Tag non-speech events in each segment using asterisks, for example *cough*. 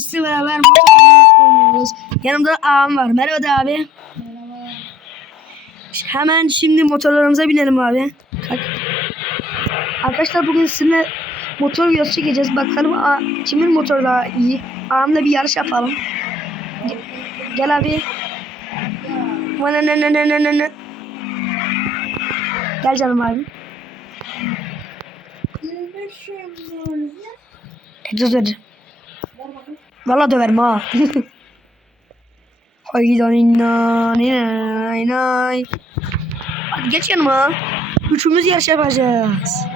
sizinle beraber oynuyoruz. Yanımda ağam var. Merhaba abi. Merhaba. Hemen şimdi motorlarımıza binelim abi. Kalk. Arkadaşlar bugün sizinle motor videosu çekeceğiz. Bakalım a, kimin motoru daha iyi. Ağamla bir yarış yapalım. Ge- Gel abi. Vana ne ne ne ne ne ne. Gel canım abi. Egzoz vereceğim. Valla döverim ha. *laughs* Haydan inna inna inna. Hadi geç yanıma. Üçümüz yarış yapacağız.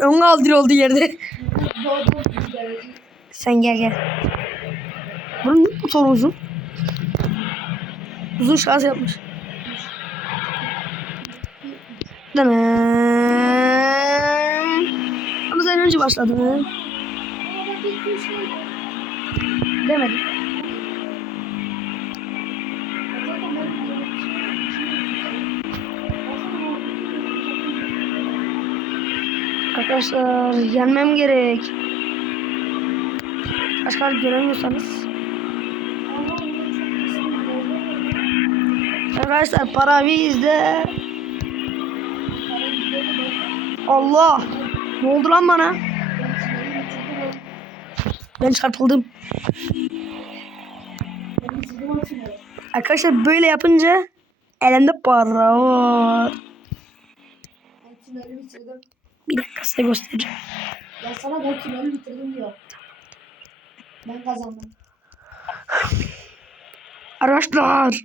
Ön kaldır olduğu yerde. *laughs* Sen gel gel. Bunun ne motoru uzun? Uzun şarj yapmış. Dana. Ama sen önce başladın. Demedim. Arkadaşlar yenmem gerek. Başka göremiyorsanız. Arkadaşlar para bizde. Allah. Ne oldu lan bana? Ben çarpıldım. Arkadaşlar böyle yapınca elimde para var. Bir dakika size göstereceğim. Ya sana 4 tüneli bitirdim diyor. Ben kazandım. Arkadaşlar.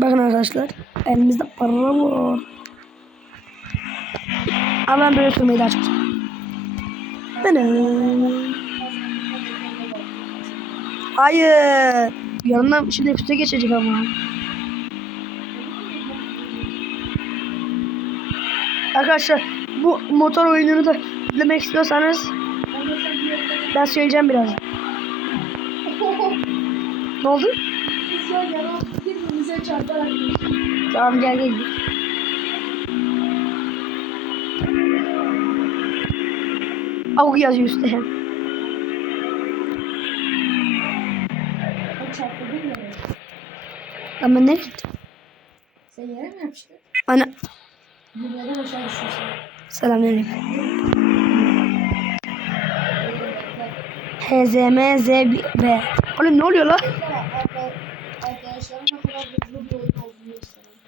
Bakın arkadaşlar. Elimizde para var. Ama ben böyle seviyorum. Benim. Hayır. Yanından şimdi üste geçecek ama. Arkadaşlar bu motor oyununu da izlemek istiyorsanız ben söyleyeceğim biraz. *laughs* Ne oldu? Tamam gel gel. Avuk yazıyor üstte. Lan ben nereye gittim? Sen yere mi yapıştın? Aşağı düşüyorsun. selamünaleyküm. HZM ZB. Oğlum ne oluyor lan? Arka, arkadaşlarım ne kadar hızlı bir oyun olduğunu göstereyim.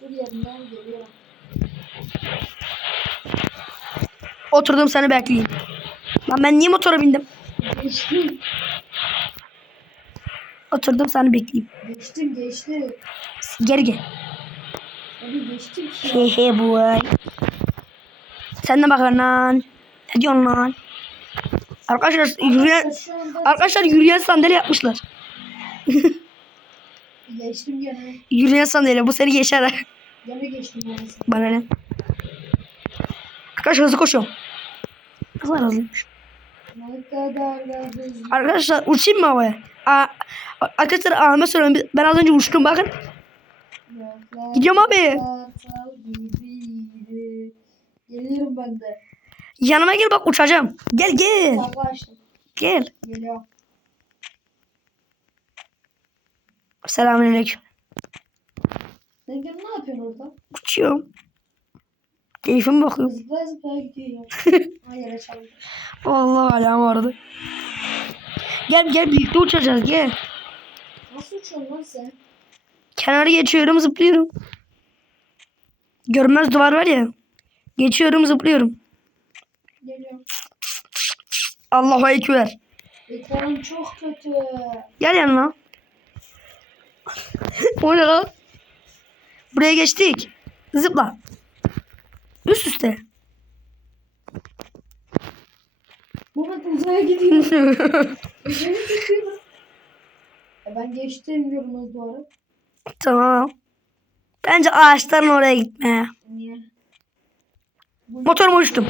Dur yerinden geliyorum. Oturdum seni bekleyeyim. Lan ben niye motora bindim? Geçtim. Oturdum seni bekleyeyim. Geçtim geçtim. Geri gel. Abi geçtim ki. He he boy. Sen de bakın lan. Ne diyorsun lan? Arkadaşlar yürüyen, arkadaşlar yürüyen sandalye yapmışlar. *laughs* geçtim gene. Yürüyen sandalye bu seni geçer. Gene geçtim orası. Bana ne? Arkadaşlar hızlı koşuyorum. Ne kadar hızlıymış. Ne kadar da hızlı. Arkadaşlar uçayım mı havaya? Aa, arkadaşlar ağzıma söylüyorum. Ben az önce uçtum bakın. Gidiyorum abi. Geliyorum ben de. Yanıma gel bak uçacağım. Gel gel. Gel. Geliyorum. Selamünaleyküm. Sen ne yapıyorsun orada? Uçuyorum. Keyfim bakıyorum. Zıplaya gidiyor. *laughs* Vallahi ayağım vardı. Gel gel birlikte uçacağız gel. Nasıl uçuyorsun lan sen? Kenara geçiyorum zıplıyorum. Görünmez duvar var ya. Geçiyorum zıplıyorum. Geliyorum. Allahu Ekber. Ekranım çok kötü. Gel yanıma. *laughs* o ne lan? Buraya geçtik. Zıpla. Üst üste. Muhammed uzaya gidiyor. Uzaya *laughs* gidiyor. E ben geçtim görünmez duvarı. tamam. Bence ağaçların oraya gitme. Niye? Motorum uçtum.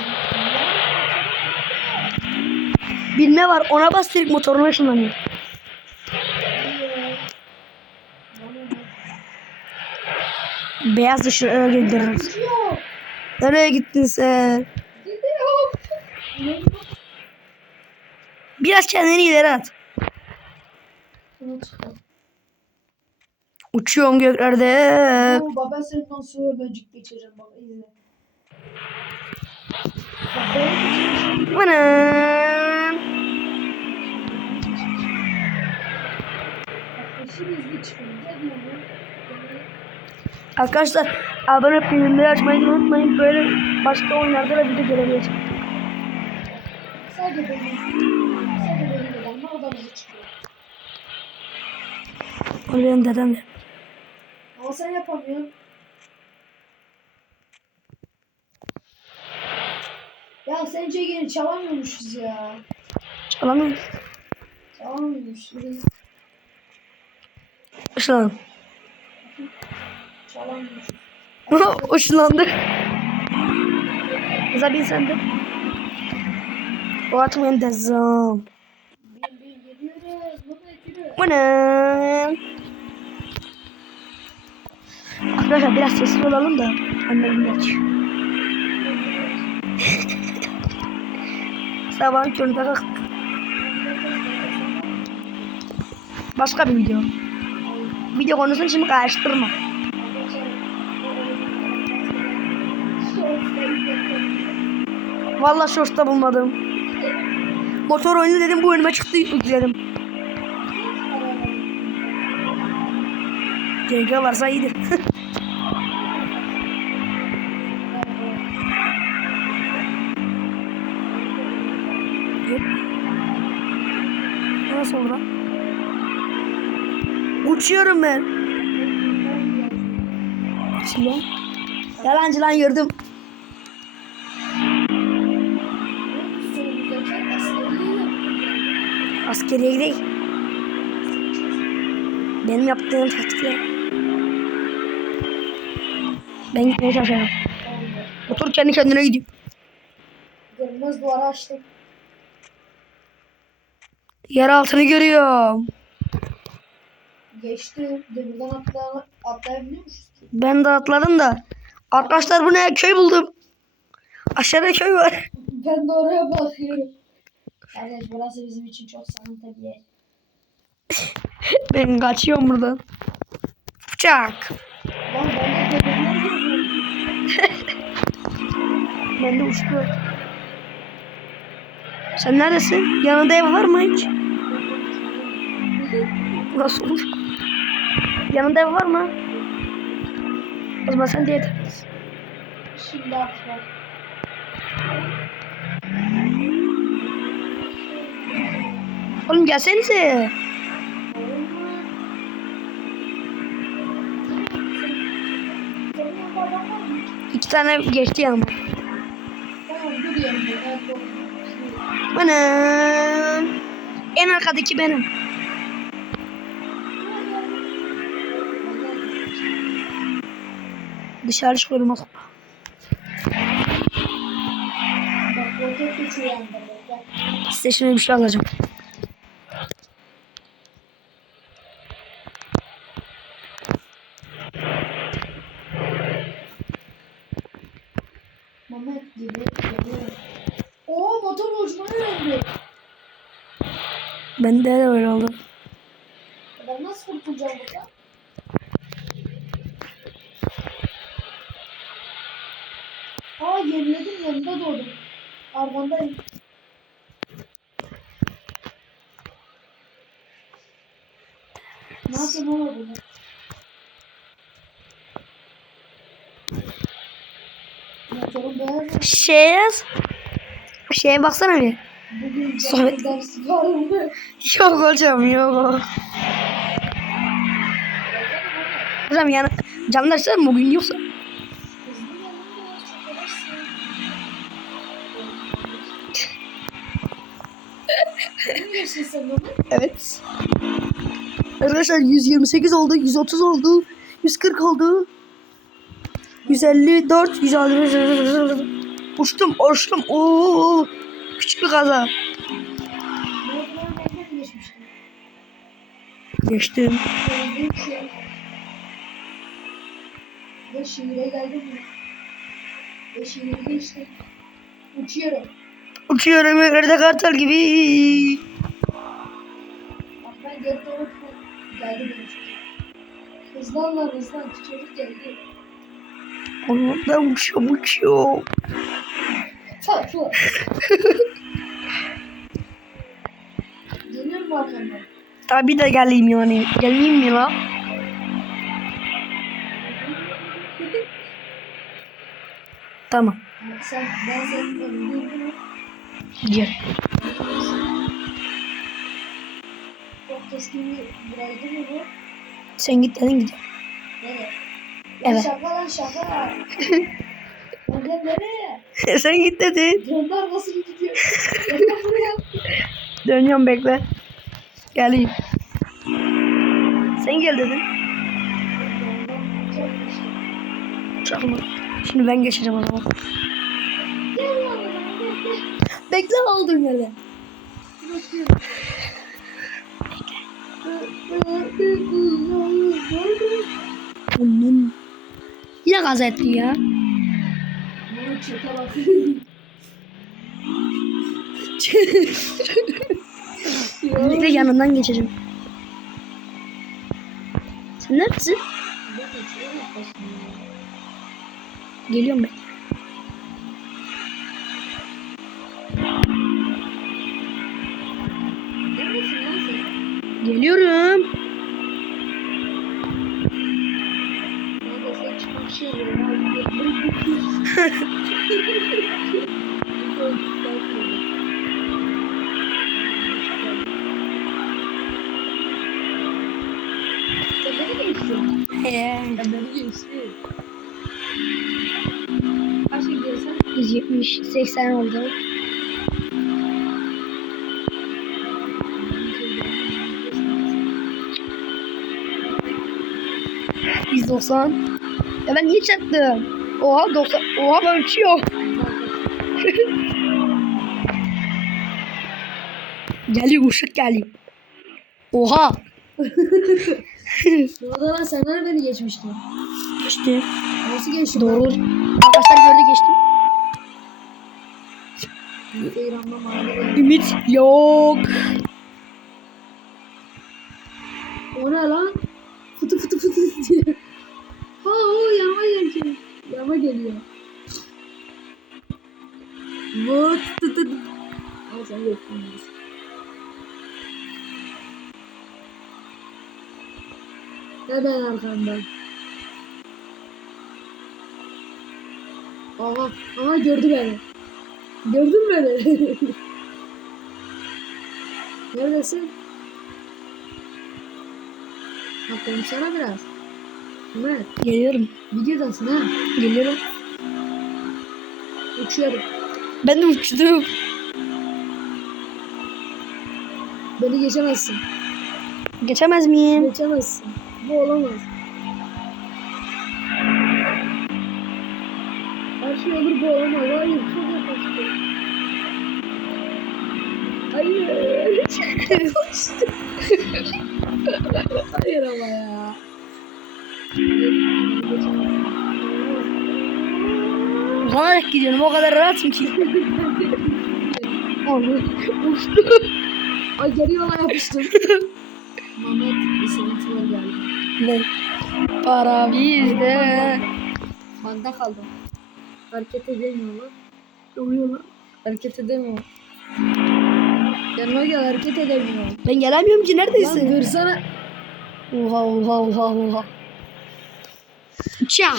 Bilme var. Ona bas direkt motoruna ışınlanıyor. Beyaz ışığı gönderiyoruz. Nereye gittin sen? Biraz kendini ileri at. Uçuyorum göklerde. Baba senin nasıl ömecik geçeceğim baba izle. Ben Anam. Hızlı çıkınca diyorum. Arkadaşlar abone olup bildirimleri açmayı unutmayın. Böyle başka oyunlarda da video gelebilecek. Sadece benim. Sadece benim dedem var o da hızlı çıkıyor. O benim dedem de. Ama sen yapamıyorsun. Ya sence yine çalamıyormuşuz ya. Çalamıyorum. Çalamıyormuşuz. Işınlandım. Işınlandı. Kıza bin sen de. O hem de zam. Yürü. Anam. Arkadaşlar biraz sessiz olalım da annem geç. *laughs* Sabahın köründe kalktık. Başka bir video. Video konusunu şimdi karıştırma. Vallahi shorts'ta bulmadım. Motor oyunu dedim bu önüme çıktı yükledim. GG varsa iyidir. Nasıl olur? Uçuyorum ben. Yalancı lan gördüm. Askeriye gidelim. Benim yaptığım taktikler. Ben gitmeye çalışıyorum. Motor kendi kendine gidiyor. Görünmez duvarı açtık. Yer altını görüyorum. Geçti. Demirden atla atlayabiliyor musun? Ben de atladım da. Arkadaşlar bu ne? Köy buldum. Aşağıda köy var. Ben de oraya bakıyorum. Kardeş burası bizim için çok sanatlı bir yer. Ben kaçıyorum buradan. Uçak. Lan ben de demirden görüyorum. *laughs* Ben de uçtu. Sen neredesin? Yanında ev var mı hiç? Nasıl olur? Yanında ev var mı? O zaman sen diye takılsın. Şimdi atlar. Oğlum gelsenize. İki tane geçti yanıma. Tamam dur yanımda. Ben de Anam. En arkadaki benim. Dışarı çıkıyorum oğlum. Size şimdi bir şey alacağım. Mehmet gibi geliyor. Oo motor uçmayı öğrendi. Bende de öyle oldu. Ben nasıl kurtulacağım buradan? Aa yeniledim yanında doğdum. Arkandayım. Ne yapayım ama bunu? Motorum beyaz. Şey yaz. Şeye baksana bir. Bugün var mı? Yok hocam yok. Hocam yani canlı dersler mi bugün yoksa? Evet. Arkadaşlar 128 oldu, 130 oldu, 140 oldu. 154, 160. Uçtum, uçtum. Oo, küçük bir kaza. Geçtim. Ve şiire geldim? Ve şiiri geçtim. Uçuyorum. Uçuyorum yukarıda kartal gibi. Bak ben geri doğru geldi benim çocuk. Hızlan lan hızlan çocuk geldi. Orada uçuyor uçuyor. Çat çat. Geliyor mu arkamdan? Tabii de geleyim yani. Geleyim mi la? Tamam. Sen, ben senin. Gel. Çok keskin bir virajdı mı bu? Sen git dedin gideceğim. Nereye? Evet. Şaka lan şaka. *laughs* Orada nereye? *laughs* Sen git dedin. Dronlar nasıl gidiyor? Yapma *laughs* buraya. Dönüyorum bekle. Geleyim. Sen gel dedin. Çakma. Şimdi ben geçeceğim o zaman. Gel gel, Bekle olduğun yerde. gel. Onun. Yine gaz etti ya. Çete bak. Bekle yanından geçeceğim. Sen neredesin? Geliyorum ben. Geliyorum. 170, 80 oldu. Biz 90. Ya ben niye çaktım? Oha 90. Oha uçuyor. Geliyor uşak geliyor. Oha. Doğru lan sen nerede beni geçmiştin? İşte Nasıl geçtin? doğru. Arkadaşlar gördü geçtim. Ümit yok. Hemen arkamdan. Aha, aha gördü beni. Gördün beni? *laughs* Neredesin? Bak konuşsana biraz. Ömer, Geliyorum. videodasın ha. Geliyorum. Uçuyorum. Ben de uçtum. Beni geçemezsin. Geçemez miyim? Geçemezsin. Bu olamaz. Her şey olur bu olamaz. Hayır çok yaklaştı. Hayır. *laughs* Hayır ama ya. Uzanarak gidiyorum. O kadar rahatım ki. *laughs* Uçtu. Ay geri yola yapıştım. *laughs* Mehmet var geldi. Ne? Para bizde. Banda kaldım. Hareket edemiyor lan. Oluyor lan. Hareket edemiyor. Yanıma gel hareket edemiyor. Ben gelemiyorum ki Lan neredesin? dursana. Oha oha oha oha. Çak.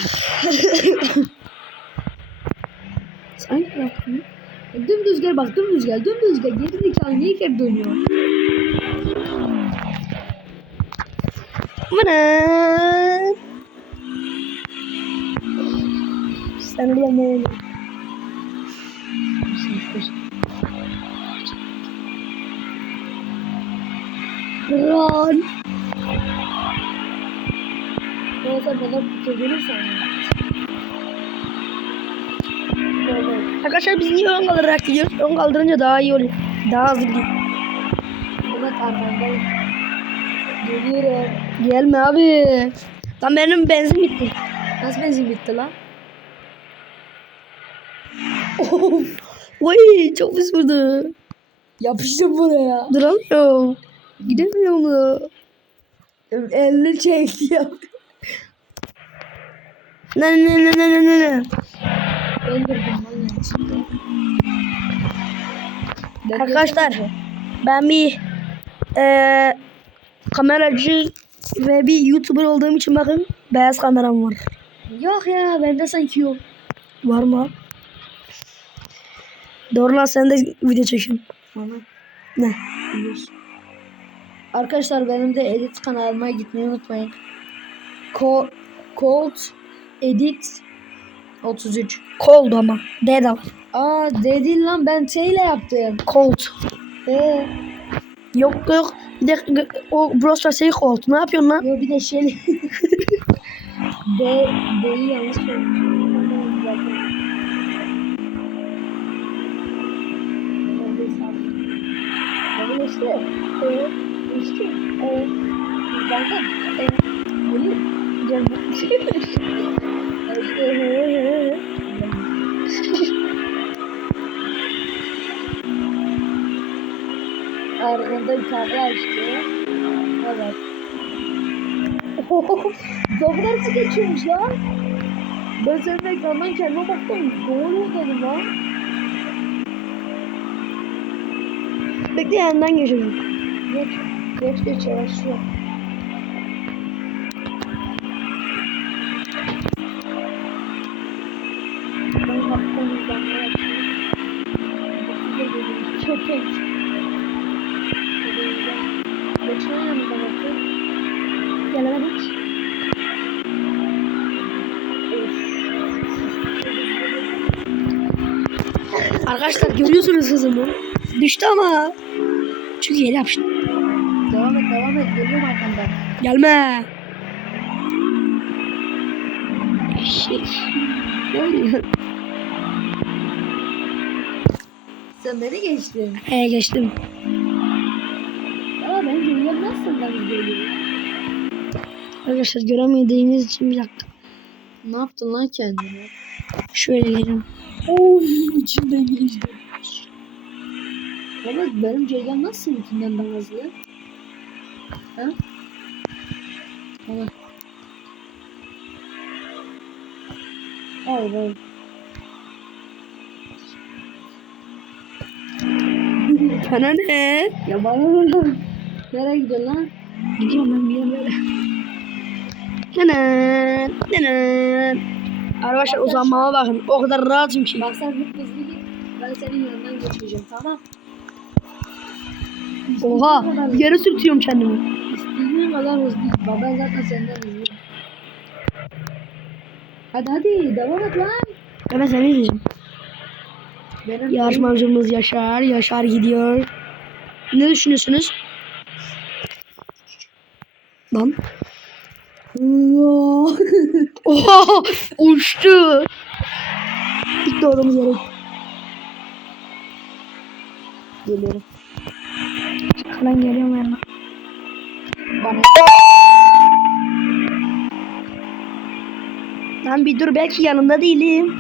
Sen ne yaptın? Dümdüz gel bak dümdüz gel dümdüz gel. Geri zekalı niye hep dönüyor? Bana. Sen orada ne? Run. Neyse bana çocuğunu sana. Arkadaşlar biz niye ön kaldırarak gidiyoruz? Ön kaldırınca daha iyi oluyor. Daha hızlı gidiyor. Mehmet arkandayım. Geliyorum. Gelme abi. Lan benim benzin bitti. Nasıl benzin bitti lan? Of. Oy çok pis vurdu. Yapıştım buraya. Duramıyorum. Gidemiyorum da. Elini çekti ya. Ne ne ne ne ne ne ne. Öldürdüm. Arkadaşlar ben bir eee kameracı ve bir YouTuber olduğum için bakın beyaz kameram var. Yok ya bende sanki yok. Var mı? Doğru lan sen de video çekin. Ne? biliyorsun. Arkadaşlar benim de edit kanalıma gitmeyi unutmayın. Ko Cold Edit 33. Cold ama. D de var. Aa dedin lan ben şeyle yaptım. Cold. Ee, Yok yok. Bir de o Brostar şey cold. Ne yapıyorsun lan? yo bir de şey D D'yi yanlış söylemişim. İşte. Ee, işte. Ee, zaten. Ee, bunu canım. İşte. Arkada yukarıda işte. Evet. Çok nasıl geçiyormuş? Ben senin ekrandan kendime baktım. Oluyor dedim lan? Bekle yanından geçeceğim. Geç. Geç geç yavaşlıyor. Ben Yanımdan bakıyor. Gelemedik. Arkadaşlar görüyorsunuz hızımı. Düştü ama. Çünkü yeni yapıştı. Devam et devam et. Geliyorum arkandan. Gelme. Eşek. Ne oluyor? Sen beni geçtin. He geçtim. Aa ben görüyorum nasıl ben görüyorum. Arkadaşlar göremediğiniz için bir dakika. Ne yaptın lan kendine? Şöyle geleceğim. Of içinden geçti. Evet benim Ceylan nasıl seninkinden daha hızlı? Ha? Tamam. Hayır hayır. Bana ne? Ya bana ne? Nereye gidiyorsun lan? Gidiyorum ben bir yerlere. Nenen, nenen. Arkadaşlar uzanmama bakın. O kadar rahatım ki. Bak sen hep hızlı git. Ben senin yanından geçmeyeceğim tamam? Oha yere sürtüyorum kendimi. İstediğin kadar hızlı git. Bak ben zaten senden hızlıyım. Hadi hadi devam et lan. Ben seni izleyeceğim. Benim Yarışmacımız Yaşar. Yaşar gidiyor. Ne düşünüyorsunuz? Lan. Oha *laughs* uçtu. İlk doğrumuz yere. Geliyorum. Ben geliyorum yanına. Bana Lan bir dur belki yanında değilim.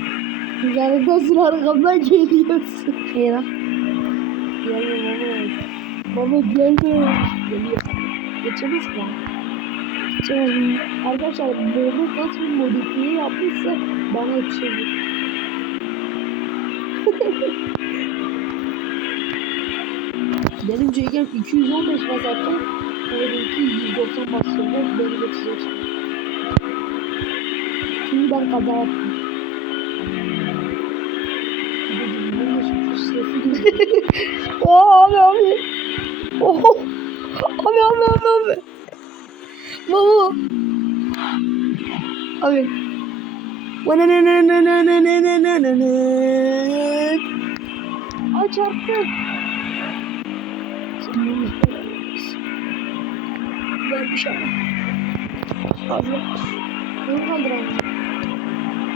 yanındasın arkamdan geliyorsun. Şey lan. Gelme baba. Baba gelme. Geliyor. Geçemez mi? yapacağım. Arkadaşlar bunu nasıl modifiye yapmışsa bana çevir. *laughs* Benim CG'm 215 basarken öyle 290 basıyordu. Beni geçecek. Şimdi ben kaza yaptım. oh abi abi. Oh. Abi abi abi abi. Bu bu. Abi. Ay çarptım. Vermiş ama. Fazla. Bunu kaldıramam.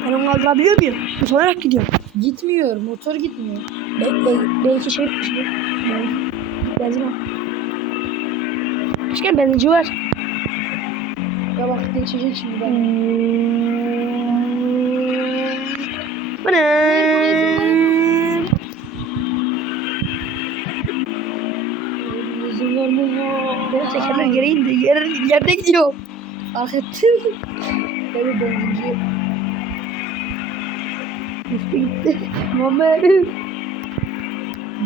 Ben onu kaldırabiliyor muyum? Biz olarak gidiyorum. Gitmiyor. Motor gitmiyor. Bekle. Belki şey yapmıştır. Benzin al. Başka benzinci var dakika bak geçecek şimdi ben. Bu ne? Ben tekerler yere indi. Yer, yerde gidiyor. Fark ettim. Beni benzinci. Üstü gitti. Muhammed.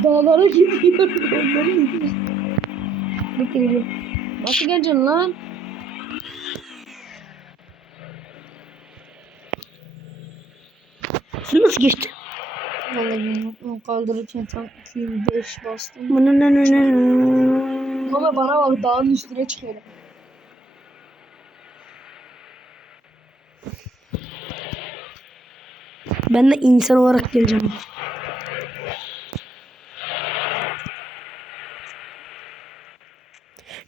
Dağlara gidiyor. Onları gidiyor. Bekleyelim. Nasıl geleceksin lan? Nasıl geçtin? Vallahi bilmiyorum. Kaldırırken tam 205 bastım. Mınınınınının. Ama bana bak dağın üstüne çıkıyorum. Ben de insan olarak geleceğim.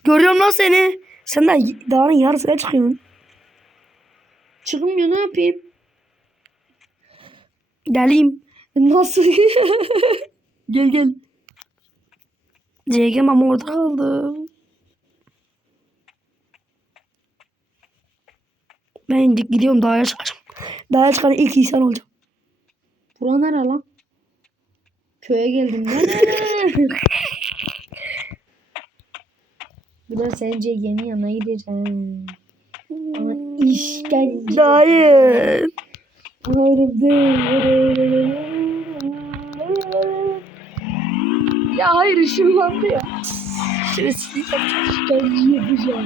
Görüyorum lan seni. Sen de dağın yarısına çıkıyorsun. Çıkmıyor ne yapayım? Deliyim. Nasıl? *laughs* Gel gel. CG'm ama orada kaldı. Ben gidiyorum dağa çıkacağım. Dağa çıkan ilk insan olacağım. Bura nere lan? Köye geldim ben. Biraz sence yeni yana gideceğim. Ama işkence. Dayı. Ya hayır ışınlandı ya. Sileceğim. İşkence yapacağım.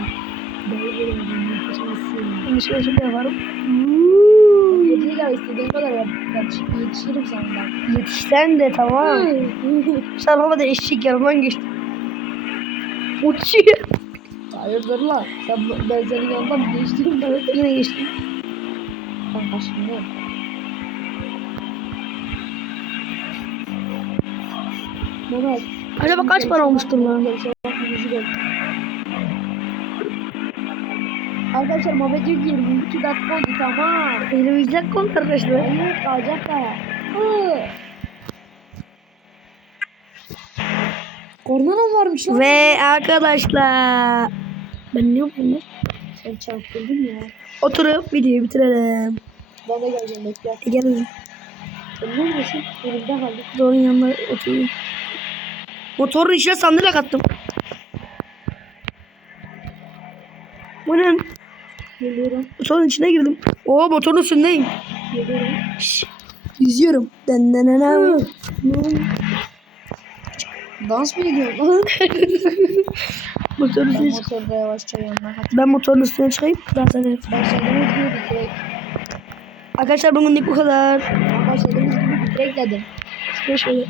Şimdi şöyle şöyle yaparım. Geceyle istediğin kadar yap. yetiş- Yetişirim sana ben. Yetişsen de tamam. Sen havada eşek yanından geçtin. Uçuyor. Hayırdır lan? Sen, ben senin yanından geçtim? Ben Yine geçtim. Kanka şimdi. Mehmet. Acaba kaç para olmuştur lan? Arkadaşlar Mehmet diyor ki 22 dakika oldu tamam. Elimizde konu arkadaşlar. Hayır kalacak da. Kornana varmış lan. Ve arkadaşlar. Ben ne yapayım? Sen çarptırdın ya. Oturup videoyu bitirelim. Ben de geleceğim bekle. E, Gelin. Sen ne yapıyorsun? Elimde kaldı. Doğru yanına oturayım. Motorun içine sandalye kattım. Bu ne? Geliyorum. Motorun içine girdim. Oo motorun üstündeyim. Geliyorum. Şş, yüzüyorum. Den den den den. Dans mı ediyorsun? *laughs* Motorun ben üstüne. Ben motorun üstüne çıkayım. Ben söylediğimiz gibi bitirek. Arkadaşlar bugünlük bu kadar. Başladığımız gibi bitirek dedim. Şöyle şöyle.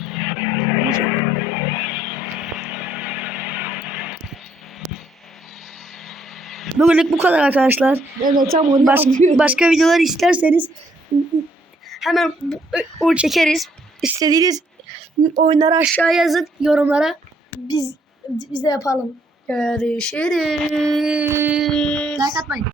Bugünlük bu kadar arkadaşlar. Evet tam onu Baş, yapıyorum. başka videolar isterseniz hemen bu- o çekeriz. İstediğiniz oyunları aşağı yazın yorumlara. Biz biz de yapalım. Görüşürüz. Like atmayın.